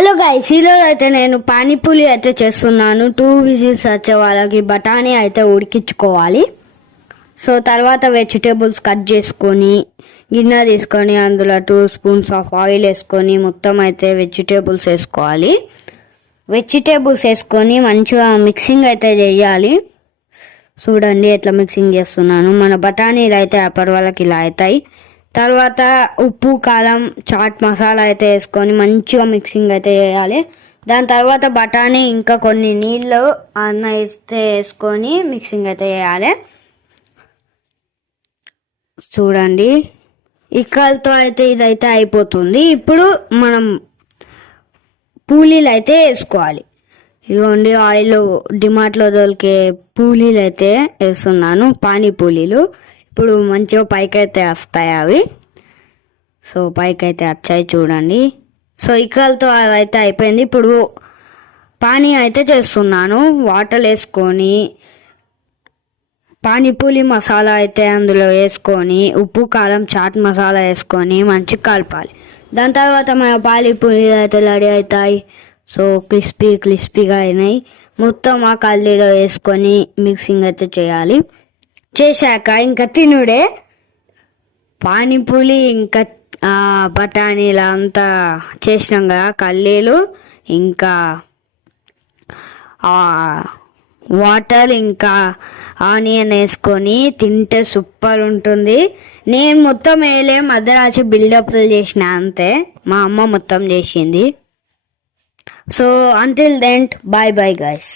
Hello guys, ఈరోజు అయితే నేను పానీపూరి అయితే చేస్తున్నాను. 2 విజిల్స్ వచ్చే వాళ్ళకి బఠానీ అయితే ఉడికించుకోవాలి. సో తర్వాత వెజిటేబుల్స్ కట్ చేసుకొని గిన్నె తీసుకొని అందులో 2 స్పూన్స్ ఆఫ్ ఆయిల్ వేసుకొని మొత్తం అయితే వెజిటేబుల్స్ వేసుకోవాలి. వెజిటేబుల్స్ వేసుకొని మంచిగా మిక్సింగ్ అయితే చేయాలి. చూడండి ఎట్లా మిక్సింగ్ చేస్తున్నాను. మన బఠానీలు అయితే అప్పటి వాళ్ళకి ఇలా అవుతాయి. తర్వాత ఉప్పు, కారం, చాట్ మసాలా అయితే వేసుకొని మంచిగా మిక్సింగ్ అయితే చేయాలి. దాని తర్వాత బఠానీ ఇంకా కొన్ని నీళ్ళు అన్న వేసుకొని మిక్సింగ్ అయితే చేయాలి. చూడండి ఇక్కలతో అయితే ఇదైతే అయిపోతుంది. ఇప్పుడు మనం పూలీలు అయితే వేసుకోవాలి. ఇదిగోండి ఆయిల్ డిమార్ట్లో దొరికే పూలీలు అయితే వేస్తున్నాను, పానీపూరీలు. ఇప్పుడు మంచిగా పైకి అయితే వస్తాయి అవి. సో పైకి అయితే వచ్చాయి చూడండి. సో ఇక్కలతో అదైతే అయిపోయింది. ఇప్పుడు పానీ అయితే చేస్తున్నాను. వాటర్ వేసుకొని పానీపూరి మసాలా అయితే అందులో వేసుకొని ఉప్పు, కారం, చాట్ మసాలా వేసుకొని మంచిగా కలపాలి. దాని తర్వాత మన పానీపూరి అయితే రెడీ అవుతాయి. సో క్రిస్పీగా అయినాయి. మొత్తం ఆ కల్లీలో వేసుకొని మిక్సింగ్ అయితే చేయాలి. చేశాక ఇంకా తినుడే. పానీపూరి ఇంకా బఠానీలు అంతా చేసినాం కదా, కల్లీలు ఇంకా వాటర్ ఇంకా ఆనియన్ వేసుకొని తింటే సూపర్ ఉంటుంది. నేను మొత్తం వేయలే, మధ్యరాచి బిల్డప్లు చేసిన అంతే. మా అమ్మ మొత్తం చేసింది. So until then, bye guys.